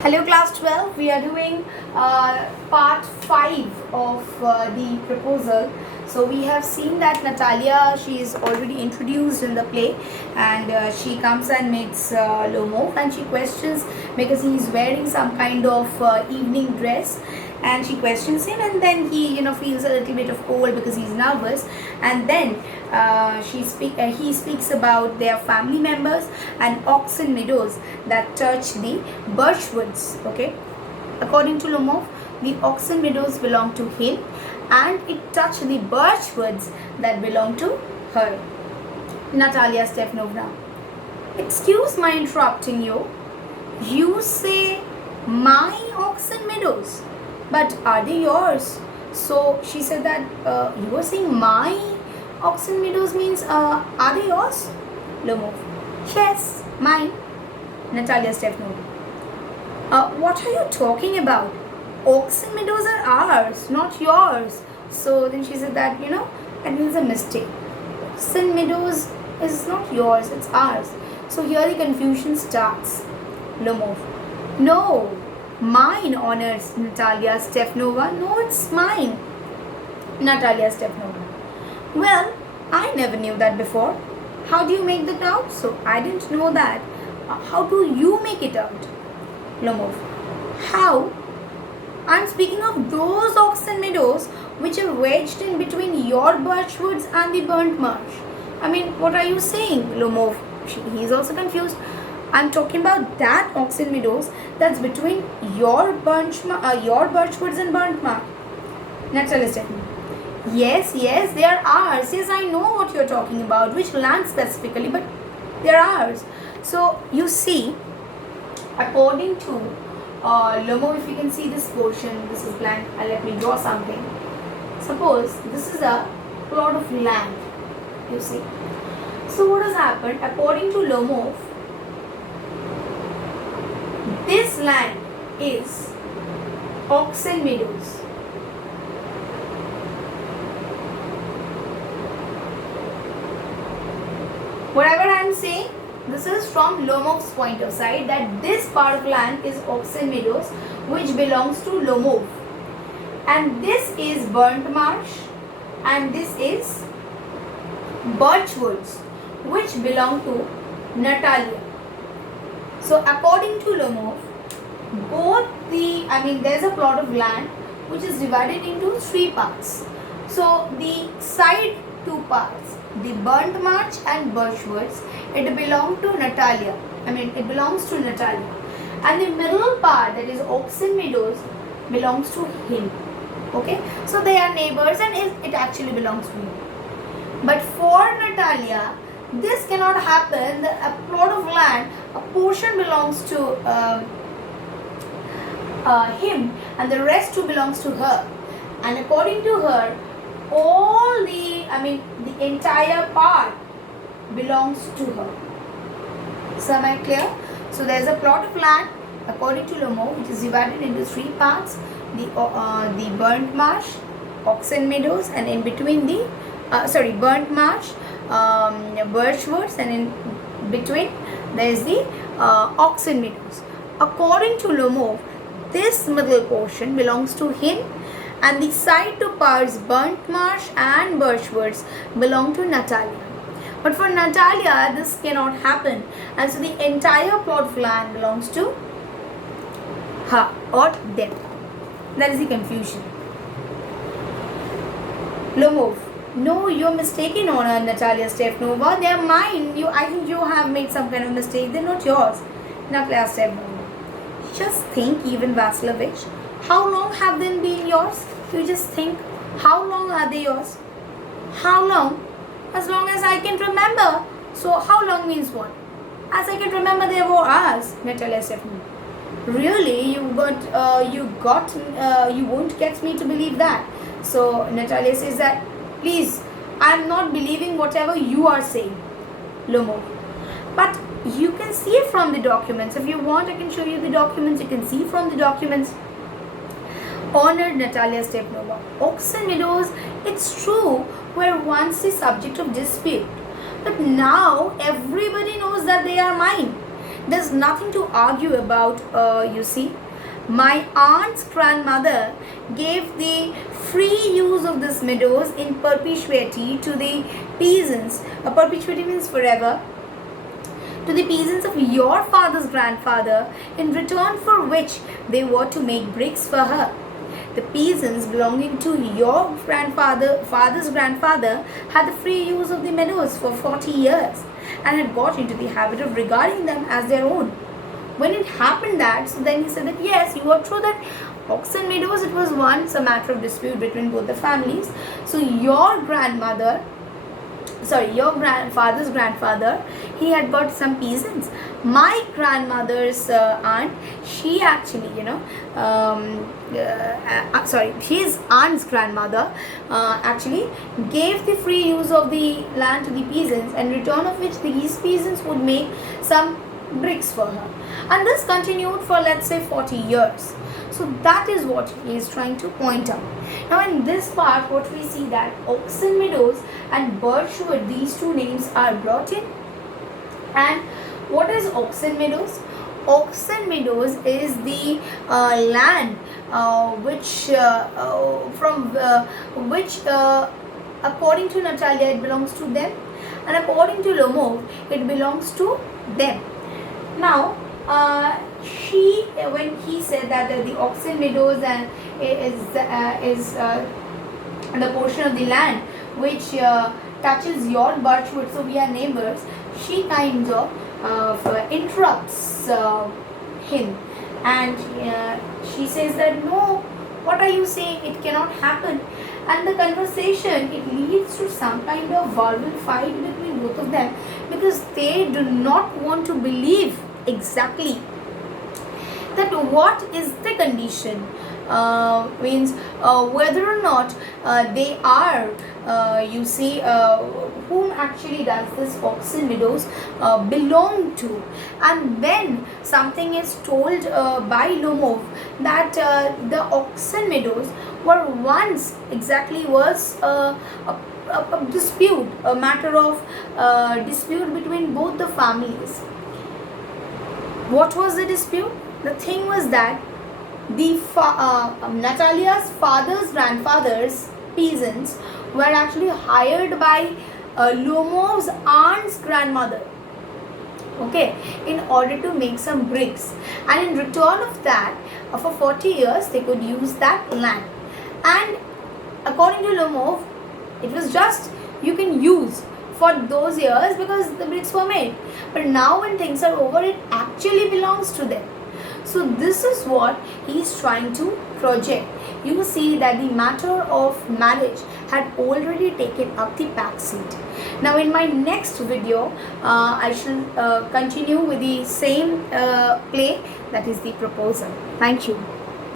Hello class 12, we are doing part 5 of the proposal. So we have seen that Natalia, she is already introduced in the play, and she comes and meets Lomov, and she questions because he is wearing some kind of evening dress, and she questions him, and then he feels a little bit of cold because he's nervous, and then he speaks about their family members and oxen meadows that touch the birchwoods. Okay, according to Lomov, the oxen meadows belong to him, and it touched the birchwoods that belong to her. Natalia Stepanovna, excuse my interrupting you. You say my oxen meadows, but are they yours? So she said that you were saying my oxen meadows means are they yours? Lomov, yes, mine. Natalia Stepanovna, what are you talking about? Oxen meadows are ours, not yours. So then she said that that means a mistake. Oxen meadows is not yours, it's ours. So here the confusion starts. Lomov, no, mine, honors Natalia Stepanova. No, it's mine. Natalia Stepanova, well, I never knew that before. How do you make that out? So I didn't know that. How do you make it out? Lomov, how? I'm speaking of those oxen meadows which are wedged in between your birchwoods and the burnt marsh. I mean, what are you saying, Lomov? He is also confused. I'm talking about that oxen meadows that's between your birchwoods and burnt marsh. Natalia Stepanova, yes, they are ours. Yes, I know what you're talking about, which land specifically, but they are ours. So you see, according to Lomov, if you can see this portion, this is blank, let me draw something. Suppose this is a plot of land, you see. So what has happened? According to Lomov, this land is oxen meadows. Whatever I am saying, this is from Lomov's point of sight, that this part of land is oxen meadows which belongs to Lomov, and this is burnt marsh, and this is birchwoods which belong to Natalia. So according to Lomov, there's a plot of land which is divided into three parts. So the side two parts, the burnt marsh and birchwoods, it belongs to Natalia. And the middle part, that is oxen meadows, belongs to him. Okay, so they are neighbors, and it actually belongs to him. But for Natalia, this cannot happen. A plot of land, a portion belongs to him, and the rest too belongs to her. And according to her, the entire part belongs to her. So am I clear? So there is a plot of land, according to Lomov, which is divided into three parts: the burnt marsh, oxen meadows, and in between burnt marsh, birchwoods, and in between there is the oxen meadows. According to Lomov, this middle portion belongs to him, and the side two parts, burnt marsh and birchwoods, belong to Natalia. But for Natalia, this cannot happen, and so the entire plot of land belongs to her or them. That is the confusion. Lomov, no, you're mistaken, honor Natalia Stepanova. They are mine. I think you have made some kind of mistake. They're not yours. Natalia Stepanova, just think, Ivan Vasilovich, how long have they been yours? You just think, how long are they yours? How long? As long as I can remember. So how long means what? As I can remember, they were ours. Natalia Stepanova, really? You won't get me to believe that. So Natalia says that, please, I'm not believing whatever you are saying. Lomov, but you can see it from the documents. If you want, I can show you the documents. You can see from the documents. Honored Natalia Stepanova, oxen meadows, it's true, were once the subject of dispute, but now everybody knows that they are mine. there's nothing to argue about. You see, my aunt's grandmother gave the free use of this meadows in perpetuity to the peasants. Perpetuity means forever. To the peasants of your father's grandfather, in return for which they were to make bricks for her. The peasants belonging to your father's grandfather had the free use of the meadows for 40 years and had got into the habit of regarding them as their own. When it happened that, so then he said that yes, you are true that Oxon Meadows, it was once a matter of dispute between both the families. So your grandfather's grandfather, he had got some peasants. My grandmother's aunt, she actually, his aunt's grandmother actually gave the free use of the land to the peasants, in return of which these peasants would make some bricks for her. And this continued for, let's say, 40 years. So that is what he is trying to point out. Now in this part, what we see that Oxon Meadows and Birchwood, these two names are brought in. And what is Oxon Meadows? Oxon Meadows is the land which according to Natalia, it belongs to them, and according to Lomov, it belongs to them. Now, when he said that the Oxon Meadows and is the portion of the land which touches your Birchwood, so we are neighbors, she kind of interrupts him, and she says that no, what are you saying? It cannot happen. And the conversation, it leads to some kind of verbal fight between both of them, because they do not want to believe exactly that what is the condition, means whether or not they are, whom actually does this Oxon Meadows belong to. And then something is told by Lomov that the Oxon Meadows were once exactly was a dispute, a matter of dispute between both the families. What was the dispute? The thing was that the Natalia's father's grandfather's peasants were actually hired by Lomov's aunt's grandmother, okay, in order to make some bricks, and in return of that, for 40 years they could use that land. And according to Lomov, it was just you can use for those years because the bricks were made, but now when things are over, it actually belongs to them. So this is what he is trying to project. You see that the matter of marriage had already taken up the back seat. Now in my next video, I shall continue with the same play, that is the proposal. Thank you.